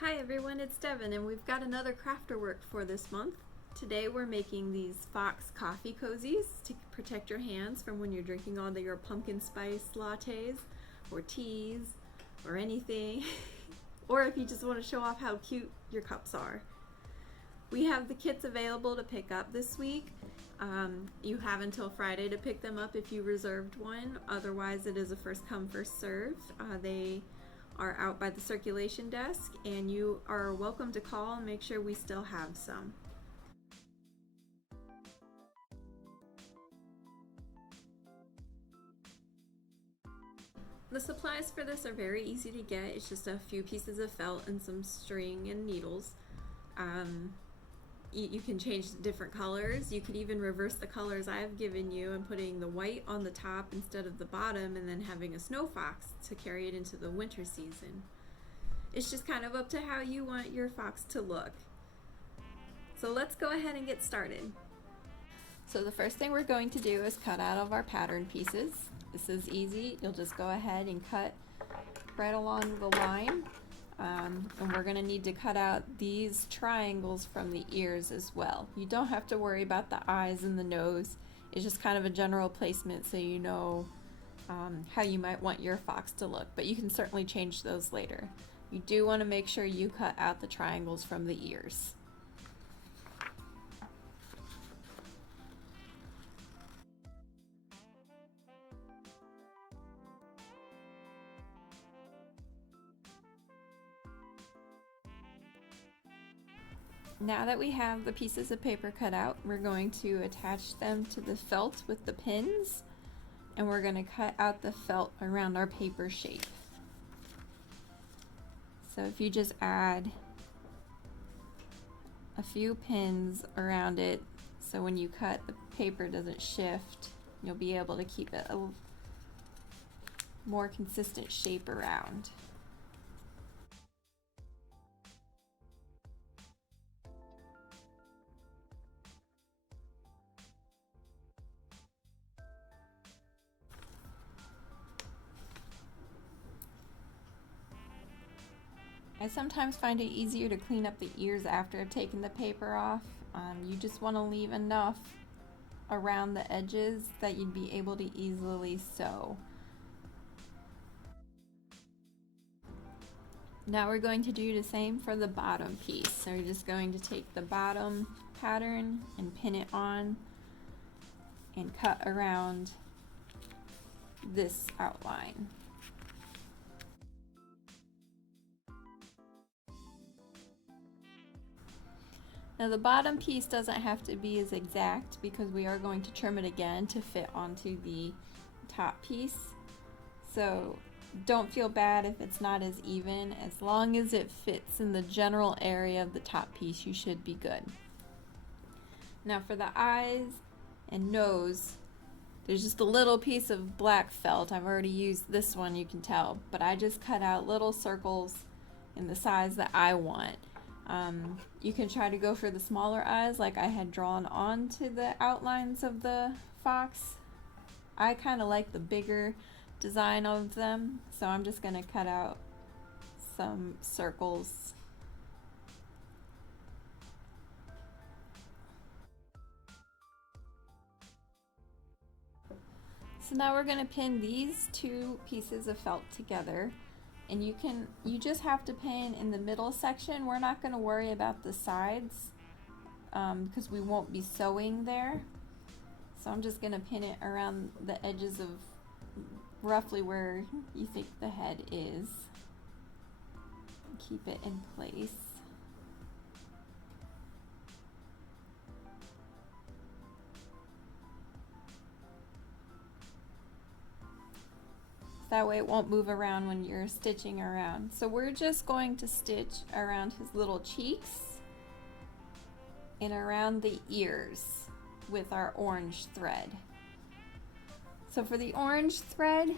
Hi everyone, it's Devin and we've got another CrafterWork for this month. Today we're making these Fox coffee cozies to protect your hands from when you're drinking all your pumpkin spice lattes or teas or anything, or if you just want to show off how cute your cups are. We have the kits available to pick up this week. You have until Friday to pick them up if you reserved one. Otherwise, it is a first come, first serve. They are out by the circulation desk, and you are welcome to call and make sure we still have some. The supplies for this are very easy to get. It's just a few pieces of felt and some string and needles. You can change different colors. You could even reverse the colors I've given you and putting the white on the top instead of the bottom, and then having a snow fox to carry it into the winter season. It's just kind of up to how you want your fox to look. So let's go ahead and get started. So the first thing we're going to do is cut out of our pattern pieces. This is easy. You'll just go ahead and cut right along the line. And we're going to need to cut out these triangles from the ears as well. You don't have to worry about the eyes and the nose. It's just kind of a general placement so you know how you might want your fox to look, but you can certainly change those later. You do want to make sure you cut out the triangles from the ears. Now that we have the pieces of paper cut out, we're going to attach them to the felt with the pins, and we're going to cut out the felt around our paper shape. So if you just add a few pins around it, so when you cut, the paper doesn't shift, you'll be able to keep it a more consistent shape around. I sometimes find it easier to clean up the ears after I've taken the paper off. You just want to leave enough around the edges that you'd be able to easily sew. Now we're going to do the same for the bottom piece. So you're just going to take the bottom pattern and pin it on and cut around this outline. Now the bottom piece doesn't have to be as exact because we are going to trim it again to fit onto the top piece. So don't feel bad if it's not as even. As long as it fits in the general area of the top piece, you should be good. Now for the eyes and nose, there's just a little piece of black felt. I've already used this one, you can tell, but I just cut out little circles in the size that I want. You can try to go for the smaller eyes like I had drawn onto the outlines of the fox. I kind of like the bigger design of them, so I'm just going to cut out some circles. So now we're going to pin these two pieces of felt together. And you just have to pin in the middle section. We're not going to worry about the sides because we won't be sewing there. So I'm just going to pin it around the edges of roughly where you think the head is. Keep it in place. That way it won't move around when you're stitching around. So we're just going to stitch around his little cheeks and around the ears with our orange thread. So for the orange thread,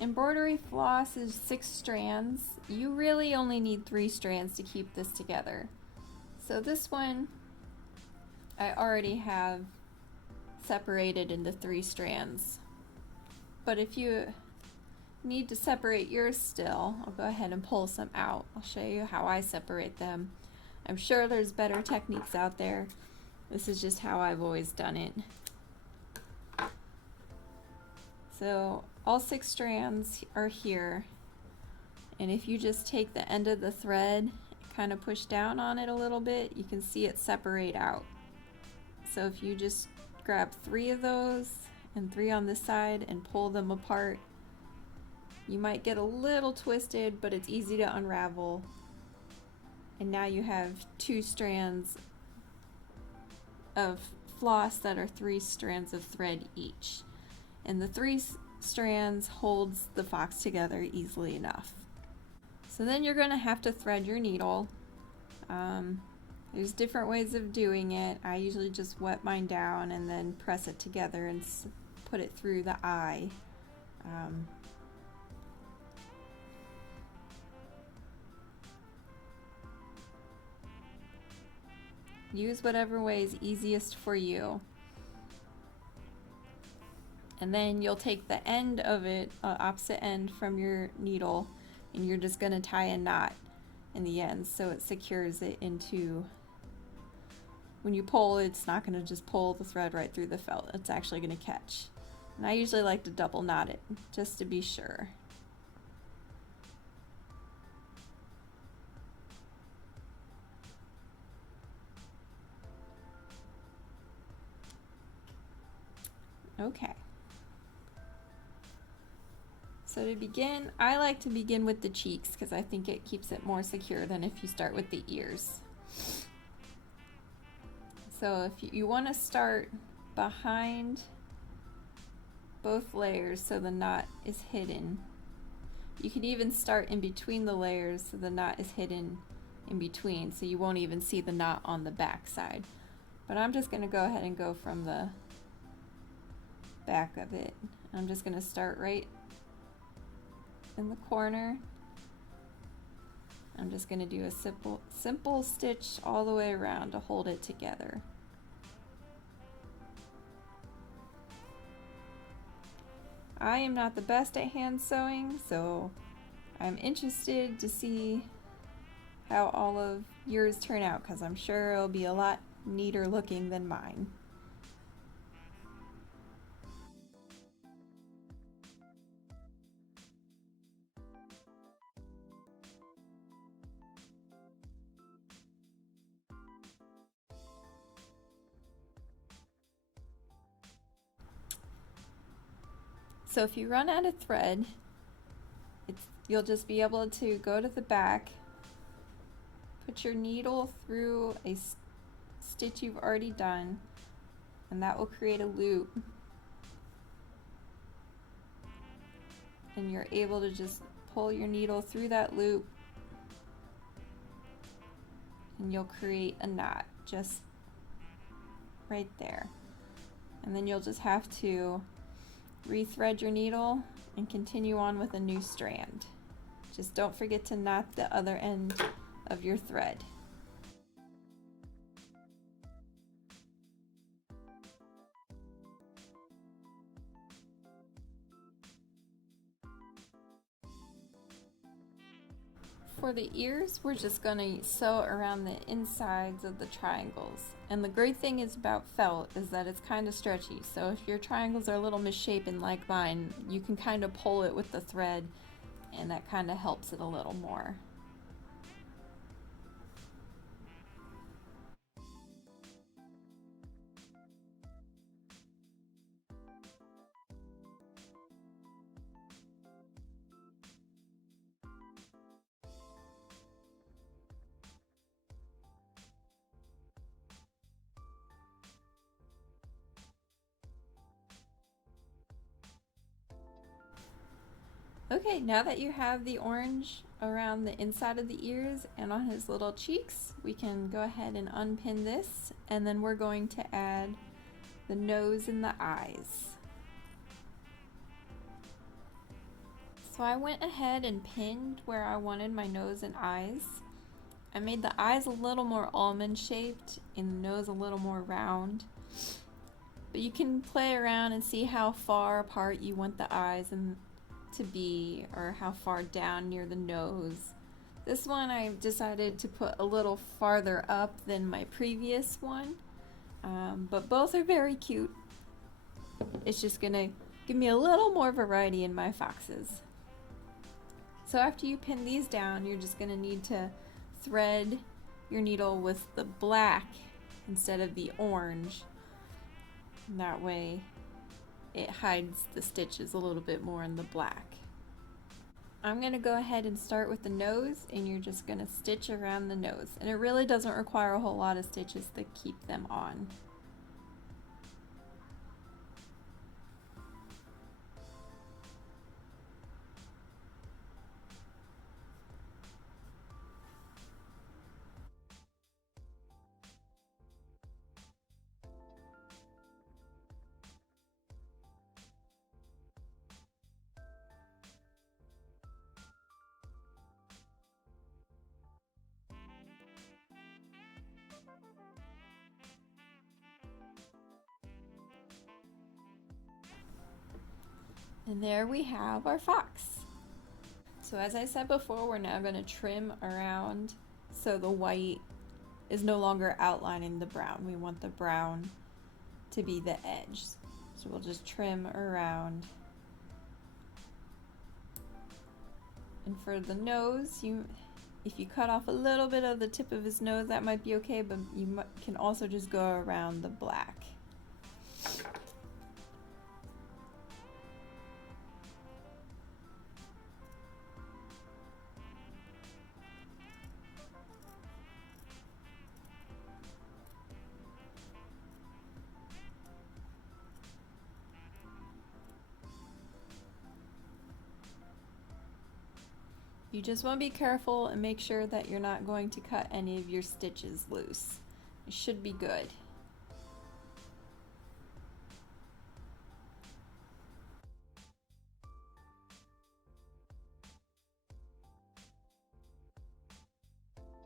embroidery floss is 6 strands. You really only need 3 strands to keep this together. So this one I already have separated into 3 strands. But if you need to separate yours still, I'll go ahead and pull some out. I'll show you how I separate them. I'm sure there's better techniques out there. This is just how I've always done it. So all 6 strands are here, and if you just take the end of the thread, kind of push down on it a little bit, you can see it separate out. So if you just grab 3 of those and 3 on this side and pull them apart, you might get a little twisted, but it's easy to unravel. And now you have 2 strands of floss that are 3 strands of thread each. And the 3 strands holds the fox together easily enough. So then you're going to have to thread your needle. There's different ways of doing it. I usually just wet mine down and then press it together and put it through the eye. Use whatever way is easiest for you. And then you'll take the end of it, opposite end from your needle, and you're just going to tie a knot in the end so it secures it into, when you pull, it's not going to just pull the thread right through the felt. It's actually going to catch. And I usually like to double knot it just to be sure. Okay. So to begin, I like to begin with the cheeks because I think it keeps it more secure than if you start with the ears. So if you want to start behind both layers so the knot is hidden. You can even start in between the layers so the knot is hidden in between, so you won't even see the knot on the back side. But I'm just going to go ahead and go from the back of it. I'm just going to start right in the corner. I'm just going to do a simple stitch all the way around to hold it together. I am not the best at hand sewing, so I'm interested to see how all of yours turn out because I'm sure it'll be a lot neater looking than mine. So if you run out of thread, you'll just be able to go to the back, put your needle through a stitch you've already done, and that will create a loop. And you're able to just pull your needle through that loop, and you'll create a knot just right there. And then you'll just have to rethread your needle and continue on with a new strand. Just don't forget to knot the other end of your thread. For the ears, we're just going to sew around the insides of the triangles. And the great thing is about felt is that it's kind of stretchy. So if your triangles are a little misshapen like mine, you can kind of pull it with the thread, and that kind of helps it a little more. Okay, now that you have the orange around the inside of the ears and on his little cheeks, we can go ahead and unpin this, and then we're going to add the nose and the eyes. So I went ahead and pinned where I wanted my nose and eyes. I made the eyes a little more almond shaped and the nose a little more round. But you can play around and see how far apart you want the eyes and to be, or how far down near the nose. This one I've decided to put a little farther up than my previous one, but both are very cute. It's just gonna give me a little more variety in my foxes. So after you pin these down, you're just gonna need to thread your needle with the black instead of the orange. And that way it hides the stitches a little bit more in the black. I'm gonna go ahead and start with the nose, and you're just gonna stitch around the nose. And it really doesn't require a whole lot of stitches to keep them on. And there we have our fox. So as I said before, we're now going to trim around so the white is no longer outlining the brown. We want the brown to be the edge. So we'll just trim around. And for the nose, if you cut off a little bit of the tip of his nose, that might be okay, but you can also just go around the black. You just want to be careful and make sure that you're not going to cut any of your stitches loose. It should be good.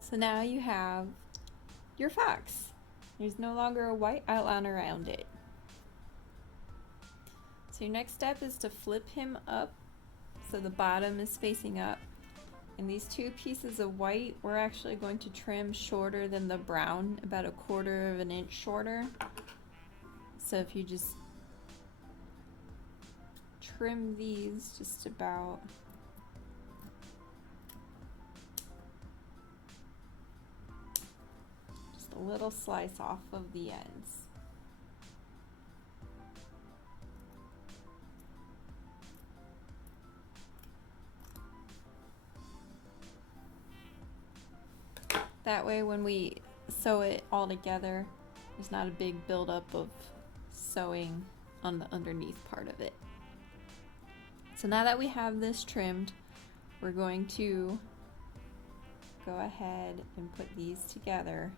So now you have your fox. There's no longer a white outline around it. So your next step is to flip him up so the bottom is facing up. And these two pieces of white, we're actually going to trim shorter than the brown, about 1/4 of an inch shorter. So if you just trim these just about a little slice off of the ends. That way when we sew it all together, there's not a big buildup of sewing on the underneath part of it. So now that we have this trimmed, we're going to go ahead and put these together.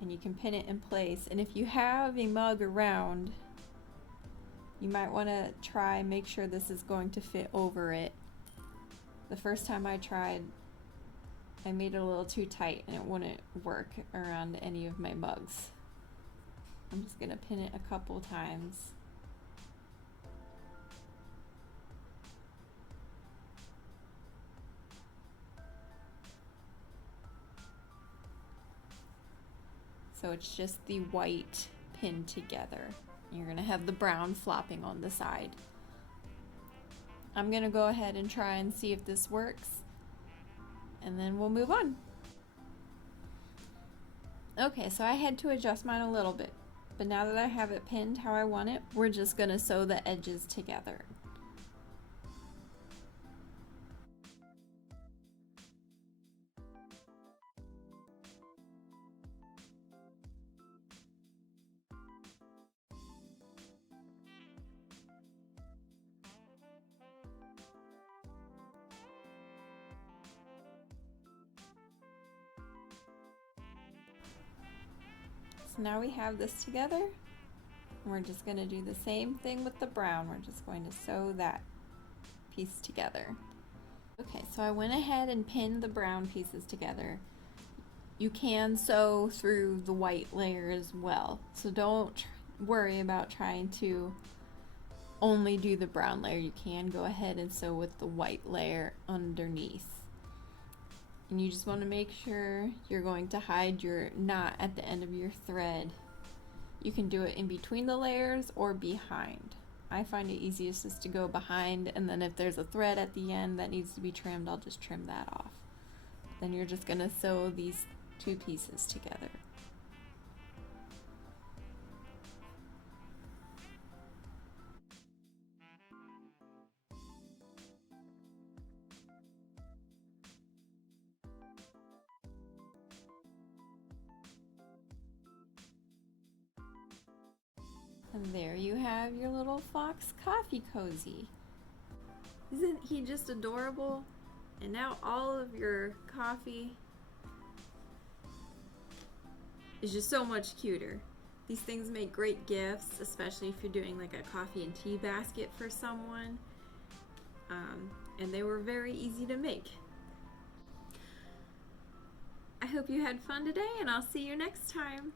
And you can pin it in place. And if you have a mug around, you might want to make sure this is going to fit over it. The first time I tried, I made it a little too tight and it wouldn't work around any of my mugs. I'm just going to pin it a couple times. So it's just the white pinned together. You're going to have the brown flopping on the side. I'm going to go ahead and try and see if this works, and then we'll move on. Okay, so I had to adjust mine a little bit, but now that I have it pinned how I want it, we're just going to sew the edges together. So now we have this together, and we're just going to do the same thing with the brown. We're just going to sew that piece together. Okay, so I went ahead and pinned the brown pieces together. You can sew through the white layer as well, so don't worry about trying to only do the brown layer, you can go ahead and sew with the white layer underneath. And you just want to make sure you're going to hide your knot at the end of your thread. You can do it in between the layers or behind. I find it easiest just to go behind, and then if there's a thread at the end that needs to be trimmed, I'll just trim that off. Then you're just going to sew these two pieces together. And there you have your little fox coffee cozy. Isn't he just adorable? And now all of your coffee is just so much cuter. These things make great gifts, especially if you're doing like a coffee and tea basket for someone. And they were very easy to make. I hope you had fun today, and I'll see you next time.